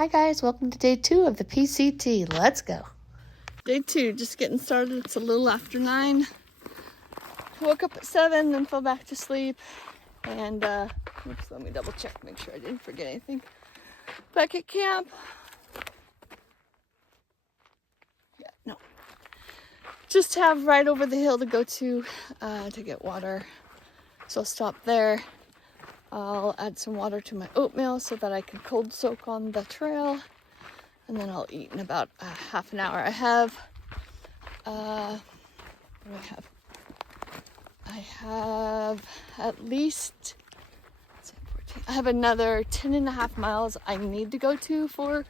Hi guys, welcome to day 2 of the PCT. Let's go. Day 2, just getting started. It's a little after 9. Woke up at 7, then fell back to sleep. And, oops, let me double check, make sure I didn't forget anything. Back at camp. Yeah, no. Just have right over the hill to go to get water. So I'll stop there. I'll add some water to my oatmeal so that I can cold soak on the trail. And then I'll eat in about half an hour. I have, what do I have? I have at least, I have another 10.5 miles I need to go to for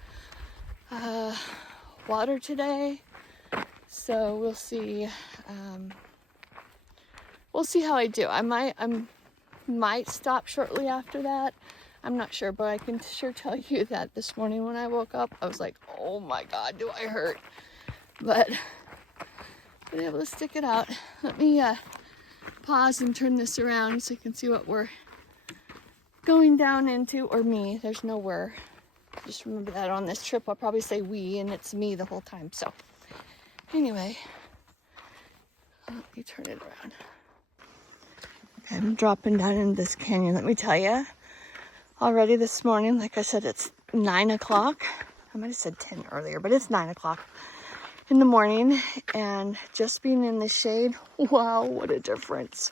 water today. So we'll see. We'll see how I do. I might stop shortly after that. I'm not sure, but I can sure tell you that this morning when I woke up, I was like, oh my God, do I hurt? But been able to stick it out. Let me pause and turn this around so you can see what we're going down into, or me. There's no we're. Just remember that on this trip, I'll probably say we, and it's me the whole time. So anyway, let me turn it around. Okay, I'm dropping down in this canyon. Let me tell you, already this morning, like I said, it's 9 o'clock. I might have said 10 earlier, but it's 9 o'clock in the morning, and just being in the shade, wow, what a difference.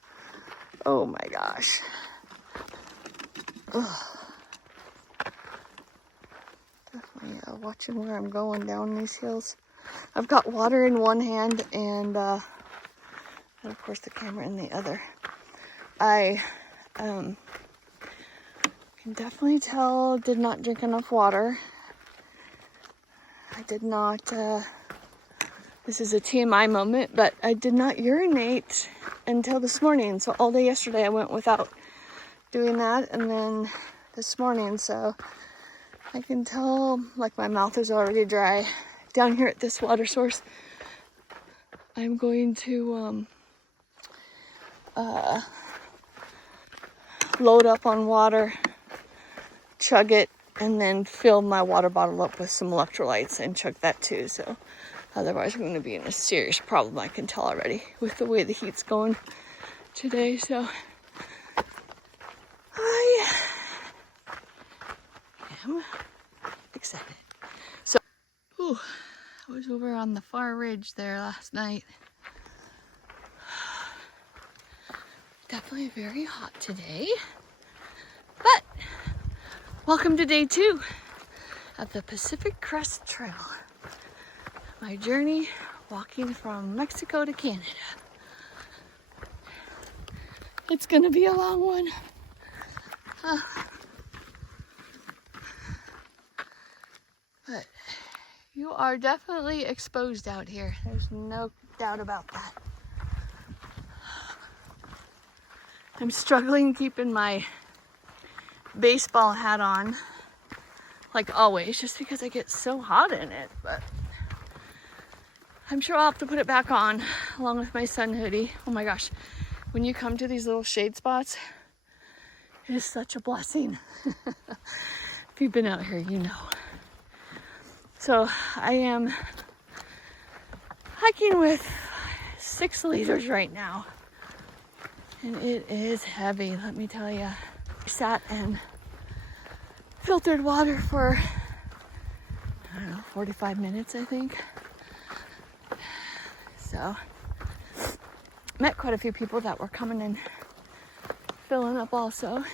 Oh my gosh. Ugh. Definitely watching where I'm going down these hills. I've got water in one hand and of course the camera in the other. I can definitely tell did not drink enough water. I did not, this is a TMI moment, but I did not urinate until this morning. So all day yesterday I went without doing that, and then this morning, so I can tell like my mouth is already dry. Down here at this water source, I'm going to load up on water, chug it, and then fill my water bottle up with some electrolytes and chug that too. So otherwise I'm going to be in a serious problem, I can tell already, with the way the heat's going today. So I am excited. So, I was over on the far ridge there last night. Definitely very hot today, but welcome to day 2 of the Pacific Crest Trail. My journey walking from Mexico to Canada. It's gonna be a long one. But you are definitely exposed out here. There's no doubt about that. I'm struggling keeping my baseball hat on, like always, just because I get so hot in it, but I'm sure I'll have to put it back on along with my sun hoodie. Oh my gosh, when you come to these little shade spots, it is such a blessing. If you've been out here, you know. So I am hiking with 6 liters right now, and it is heavy, let me tell you. I sat and filtered water for, I don't know, 45 minutes, I think. So, met quite a few people that were coming and filling up also.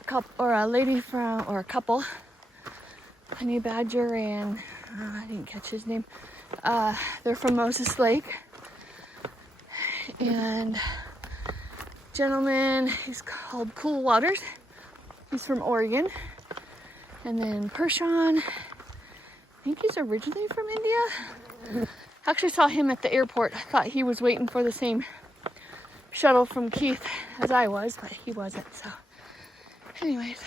A couple, Honey Badger and, I didn't catch his name. They're from Moses Lake. And gentleman, he's called Cool Waters. He's from Oregon. And then Pershawn, I think he's originally from India. Actually saw him at the airport. I thought he was waiting for the same shuttle from Keith as I was, but he wasn't. So anyways,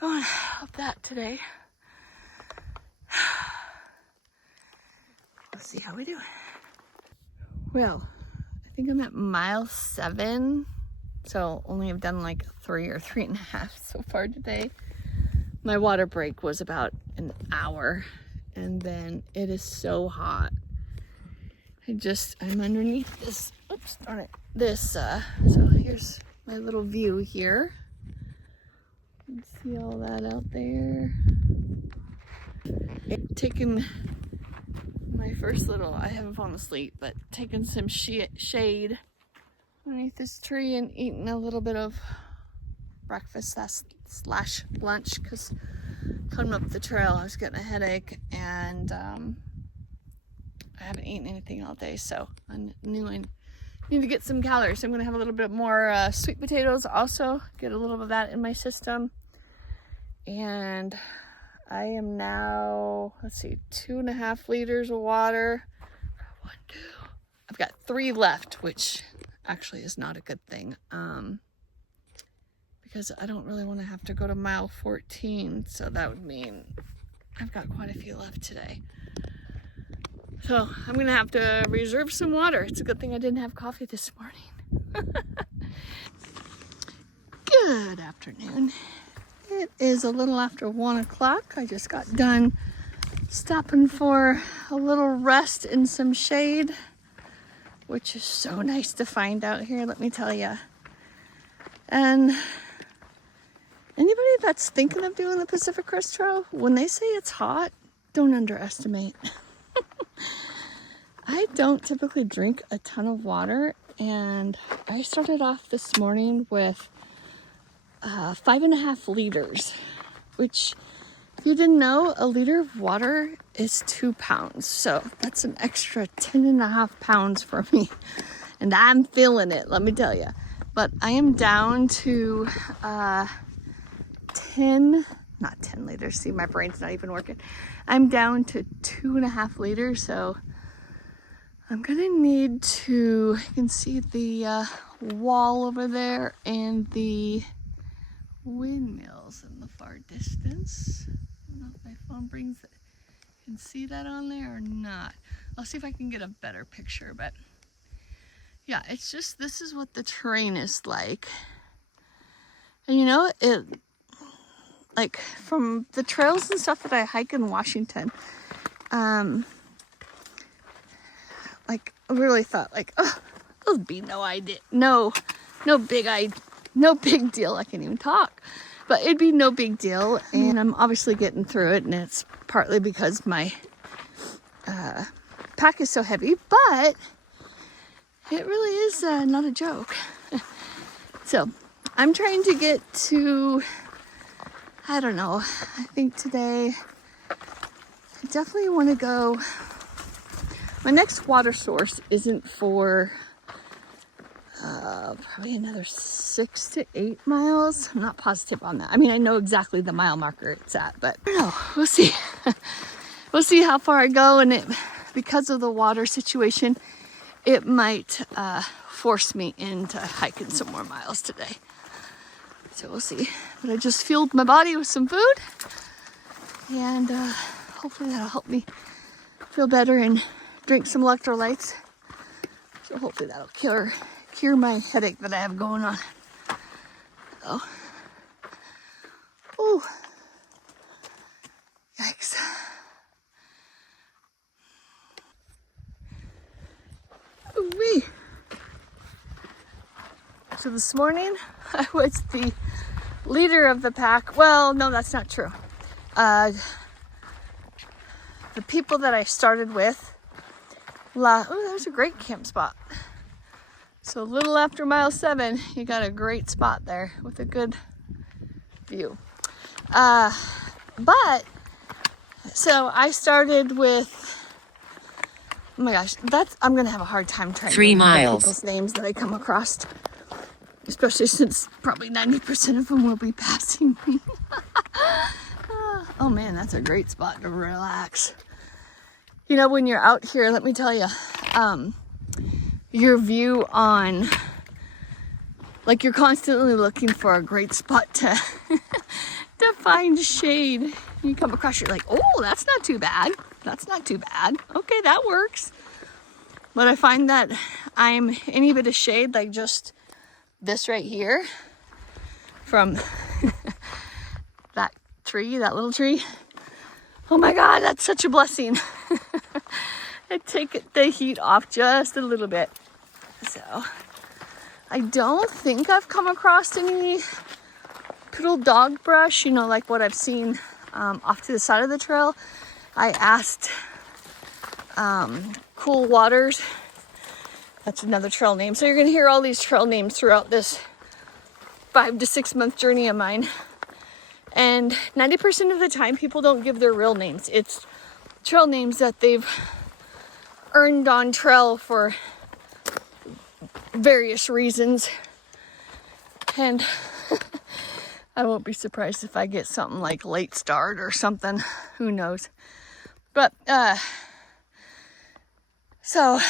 going up that today. We'll see how we do. Well, I think I'm at mile 7. So only have done like 3 or 3.5 so far today. My water break was about an hour, and then it is so hot. I'm underneath this, oops, darn it. So here's my little view here. You can see all that out there. Taking my first little, I haven't fallen asleep, but taking some shade underneath this tree and eating a little bit of breakfast slash lunch, because coming up the trail I was getting a headache, and I haven't eaten anything all day, so I knew I need to get some calories. So I'm gonna have a little bit more sweet potatoes also, get a little bit of that in my system. And I am now, let's see, 2.5 liters of water. 1, 2. I've got 3 left, which actually is not a good thing, because I don't really want to have to go to mile 14. So that would mean I've got quite a few left today. So I'm gonna have to reserve some water. It's a good thing I didn't have coffee this morning. Good afternoon. It is a little after 1 o'clock. I just got done stopping for a little rest in some shade, which is so nice to find out here, let me tell you. And anybody that's thinking of doing the Pacific Crest Trail, when they say it's hot, don't underestimate. I don't typically drink a ton of water, and I started off this morning with 5.5 liters, which, if you didn't know, a liter of water is 2 pounds. So that's an extra 10.5 pounds for me, and I'm feeling it, let me tell you. But I am down to not 10 liters. See, my brain's not even working. I'm down to 2.5 liters, so I'm gonna need to, you can see the wall over there and the windmills in the far distance. I don't know if my phone brings it. You can see that on there or not. I'll see if I can get a better picture, but yeah, it's just, this is what the terrain is like. And you know, it, like from the trails and stuff that I hike in Washington, like I really thought like, oh, there'll be no big deal. I can't even talk, but it'd be no big deal. And I'm obviously getting through it, and it's partly because my pack is so heavy, but it really is not a joke. So I'm trying to get to, I don't know, I think today I definitely want to go. My next water source isn't for probably another 6 to 8 miles. I'm not positive on that. I mean, I know exactly the mile marker it's at, but I don't know. We'll see. We'll see how far I go, and it, because of the water situation, it might force me into hiking some more miles today. So we'll see. But I just fueled my body with some food, and hopefully that'll help me feel better and drink some electrolytes. So hopefully that'll cure my headache that I have going on. So, oh, yikes. Ooh-wee. So this morning I was the leader of the pack. Well, no, that's not true. The people that I started with, oh, there's a great camp spot. So a little after mile 7, you got a great spot there with a good view. But, so I started with, oh my gosh, I'm going to have a hard time trying 3 to miles. people's names that I come across, especially since probably 90% of them will be passing me. Oh man, that's a great spot to relax. You know, when you're out here, let me tell you, your view on, like, you're constantly looking for a great spot to to find shade. You come across, you're like, oh, that's not too bad. That's not too bad. Okay, that works. But I find that I'm any bit of shade, like just this right here, from that tree, that little tree. Oh my God, that's such a blessing. It take the heat off just a little bit. So I don't think I've come across any poodle dog brush, you know, like what I've seen off to the side of the trail. I asked Cool Waters, that's another trail name. So you're gonna hear all these trail names throughout this 5 to 6 month journey of mine. And 90% of the time, people don't give their real names. It's trail names that they've earned on trail for various reasons. And I won't be surprised if I get something like Late Start or something. Who knows? But, so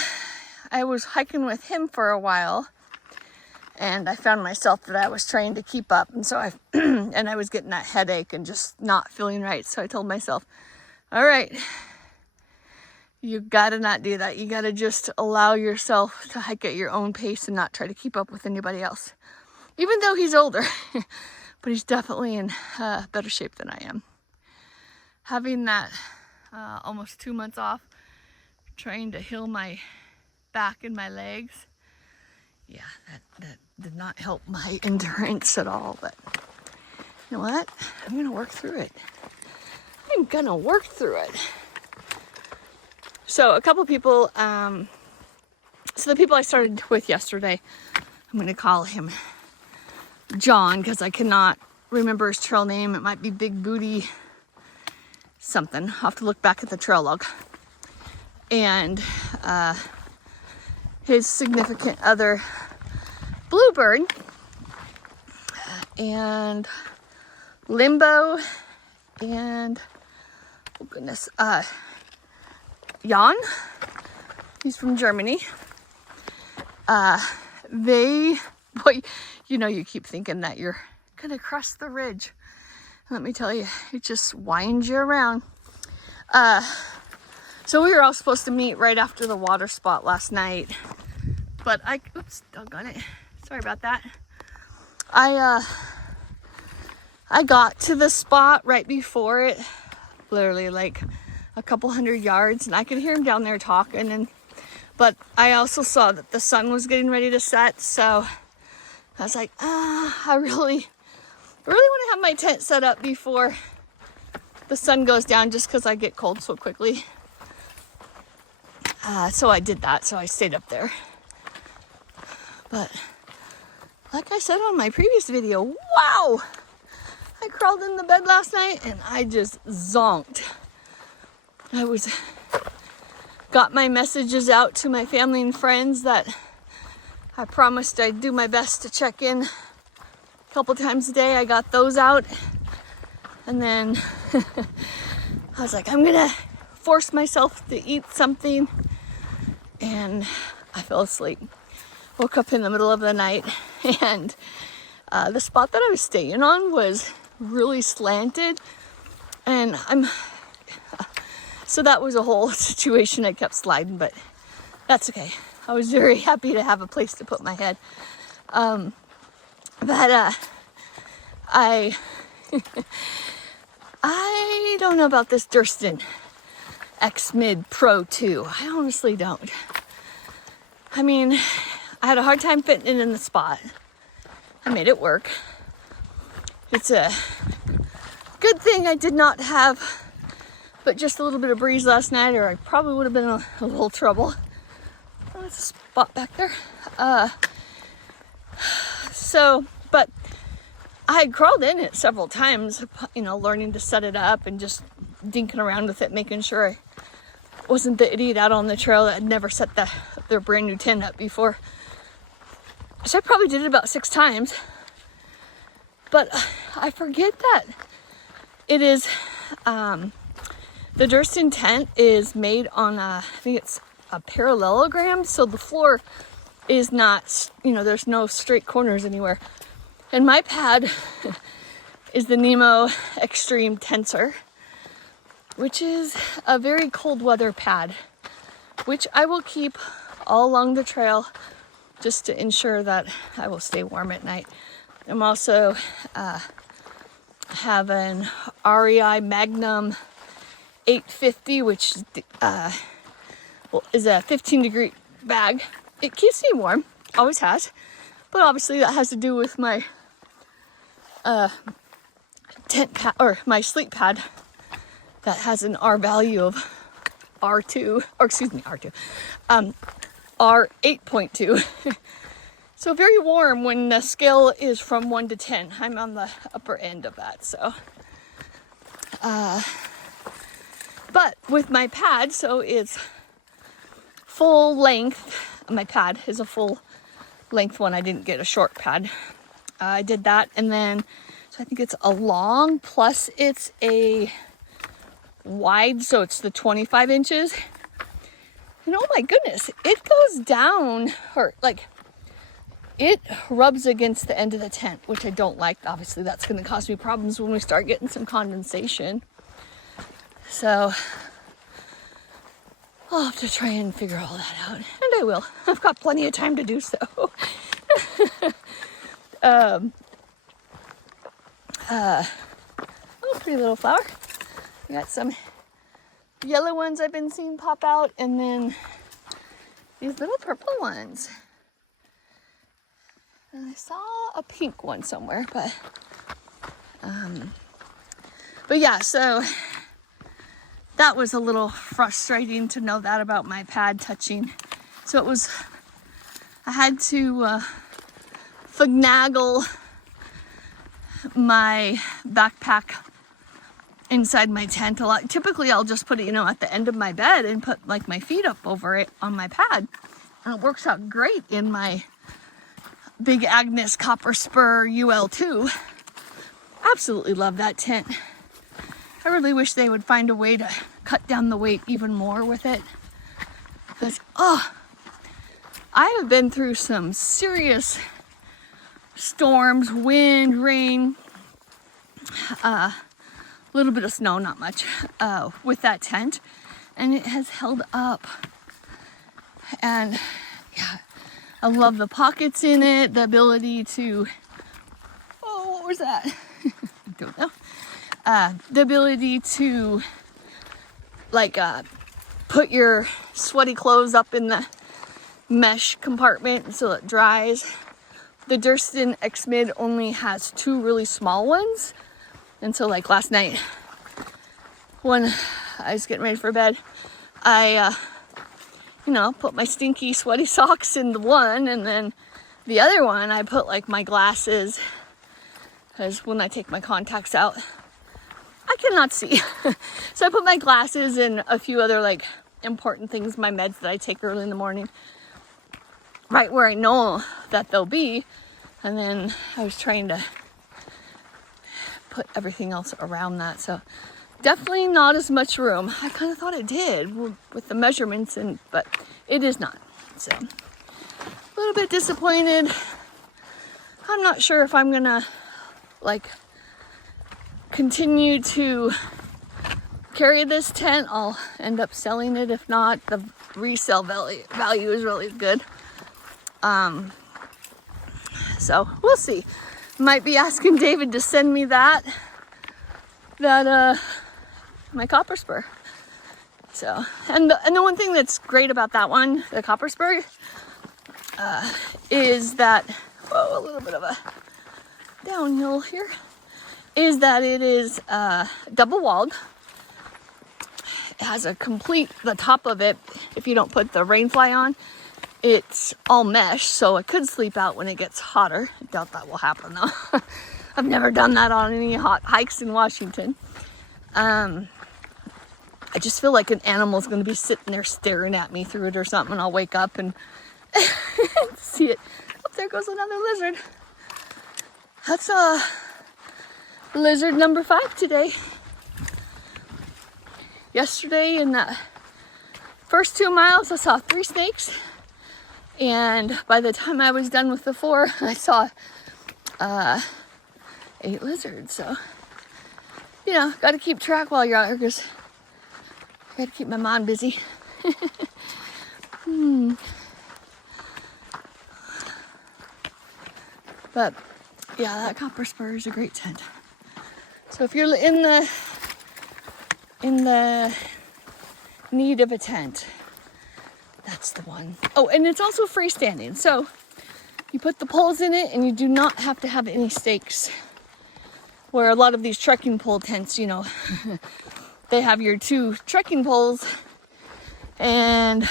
I was hiking with him for a while. And I found myself that I was trying to keep up. And so and I was getting that headache and just not feeling right. So I told myself, all right, you gotta not do that. You gotta just allow yourself to hike at your own pace and not try to keep up with anybody else. Even though he's older, but he's definitely in better shape than I am. Having that almost 2 months off, trying to heal my back and my legs. Yeah, that did not help my endurance at all, but you know what? I'm gonna work through it. I'm gonna work through it. So a couple people, so the people I started with yesterday, I'm gonna call him John because I cannot remember his trail name. It might be Big Booty something. I'll have to look back at the trail log. And his significant other, Bluebird, and Limbo, and oh goodness, Jan. He's from Germany. Boy, you know, you keep thinking that you're gonna crest the ridge. Let me tell you, it just winds you around. So we were all supposed to meet right after the water spot last night, but oops, doggone it. Sorry about that. I got to the spot right before it, literally like a couple 100 yards, and I could hear him down there talking. But I also saw that the sun was getting ready to set, so I was like, I really want to have my tent set up before the sun goes down, just because I get cold so quickly. So I did that. So I stayed up there. But like I said on my previous video, wow! I crawled in the bed last night and I just zonked. Got my messages out to my family and friends that I promised I'd do my best to check in a couple times a day. I got those out. And then I was like, I'm gonna force myself to eat something. And I fell asleep. Woke up in the middle of the night, and the spot that I was staying on was really slanted, and so that was a whole situation. I kept sliding, but that's okay. I was very happy to have a place to put my head. But I don't know about this Durston X Mid Pro 2. I honestly don't. I mean, I had a hard time fitting it in the spot. I made it work. It's a good thing I did not have but just a little bit of breeze last night, or I probably would have been in a little trouble. Oh, there's a spot back there. But I had crawled in it several times, you know, learning to set it up and just dinking around with it, making sure I wasn't the idiot out on the trail that had never set their brand new tent up before. So I probably did it about 6 times. But I forget that it is, the Durston tent is made on I think it's a parallelogram. So the floor is not, you know, there's no straight corners anywhere. And my pad is the Nemo Extreme Tensor, which is a very cold weather pad, which I will keep all along the trail just to ensure that I will stay warm at night. I'm also have an REI Magnum 850, which is a 15-degree bag. It keeps me warm, always has, but obviously that has to do with my tent pad, or my sleep pad, that has an R value of R2, or excuse me, R2, R8.2. So very warm when the scale is from 1 to 10. I'm on the upper end of that, so. But with my pad, so it's full length. My pad is a full length one. I didn't get a short pad. I did that, and then, so I think it's a long, plus it's a wide, so it's the 25 inches. And oh my goodness, it goes down, or like, it rubs against the end of the tent, which I don't like. Obviously, that's going to cause me problems when we start getting some condensation. So I'll have to try and figure all that out. And I will. I've got plenty of time to do so. Oh, pretty little flower. I got some yellow ones I've been seeing pop out, and then these little purple ones. And I saw a pink one somewhere, but yeah, so that was a little frustrating to know that about my pad touching. So it was, I had to finagle my backpack inside my tent a lot. Typically I'll just put it, at the end of my bed and put like my feet up over it on my pad. And it works out great in my Big Agnes Copper Spur UL2. Absolutely love that tent. I really wish they would find a way to cut down the weight even more with it. Because, I have been through some serious storms, wind, rain, a little bit of snow, not much, with that tent. And it has held up. And yeah, I love the pockets in it, the ability to, what was that? I don't know. The ability to, like, put your sweaty clothes up in the mesh compartment so it dries. The Durston X-Mid only has 2 really small ones. And so, like, last night, when I was getting ready for bed, I, put my stinky, sweaty socks in the one, and then the other one, I put, like, my glasses, because when I take my contacts out, I cannot see. So I put my glasses and a few other, like, important things, my meds that I take early in the morning, right where I know that they'll be. And then I was trying to put everything else around that. So definitely not as much room. I kind of thought it did with the measurements, but it is not. So a little bit disappointed. I'm not sure if I'm gonna, like, continue to carry this tent. I'll end up selling it. If not, the resale value is really good. So we'll see. Might be asking David to send me that my copper spur. So, and the one thing that's great about that one, the copper spur, is that, a little bit of a downhill here, is that it is double walled. It has the top of it, if you don't put the rain fly on, it's all mesh, so it could sleep out when it gets hotter. I doubt that will happen though. I've never done that on any hot hikes in Washington. I just feel like an animal's gonna be sitting there staring at me through it or something, and I'll wake up and see it. Oh, there goes another lizard. That's lizard number 5 today. Yesterday in the first 2 miles, I saw 3 snakes. And by the time I was done with the 4, I saw 8 lizards. So, got to keep track while you're out here, because I got to keep my mind busy. But yeah, that copper spur is a great tent. So if you're in the need of a tent, that's the one. Oh, and it's also freestanding. So you put the poles in it and you do not have to have any stakes. Where a lot of these trekking pole tents, you know, they have your 2 trekking poles and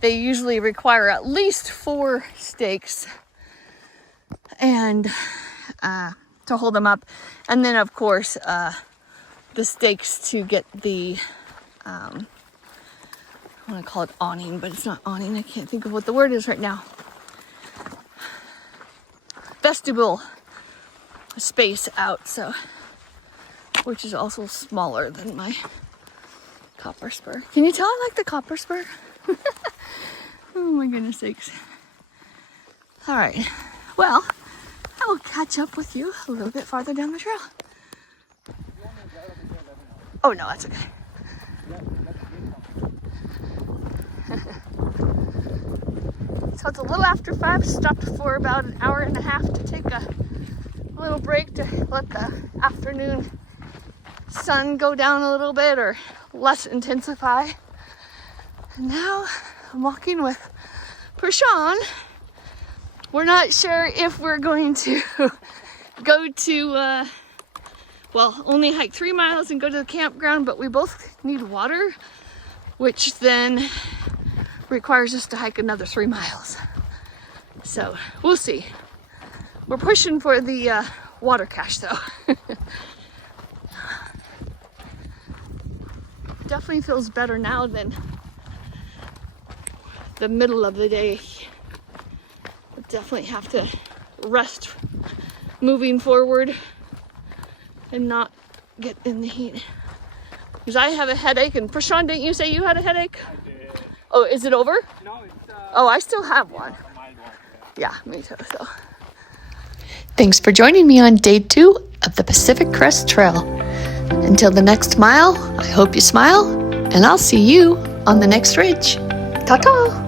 they usually require at least 4 stakes and to hold them up. And then of course, the stakes to get the, I want to call it awning, but it's not awning. I can't think of what the word is right now. Vestibule space out, so, which is also smaller than my copper spur. Can you tell I like the copper spur? Oh my goodness sakes. All right, well, I will catch up with you a little bit farther down the trail. Oh no, that's okay. So it's a little after 5, stopped for about an hour and a half to take a little break to let the afternoon sun go down a little bit or less intensify. And now I'm walking with Prashan. We're not sure if we're going to go to, well, only hike 3 miles and go to the campground, but we both need water, which then requires us to hike another 3 miles. So we'll see. We're pushing for the water cache though. Definitely feels better now than the middle of the day. But definitely have to rest moving forward and not get in the heat. Because I have a headache, and Prashan, didn't you say you had a headache? I did. Oh, is it over? No, it's Oh, I still have one. a mild one. Yeah, me too. So, Thanks for joining me on day 2 of the Pacific Crest Trail. Until the next mile, I hope you smile, and I'll see you on the next ridge. Ta-ta!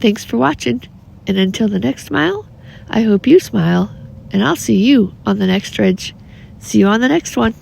Thanks for watching, and until the next mile, I hope you smile, and I'll see you on the next ridge. See you on the next one.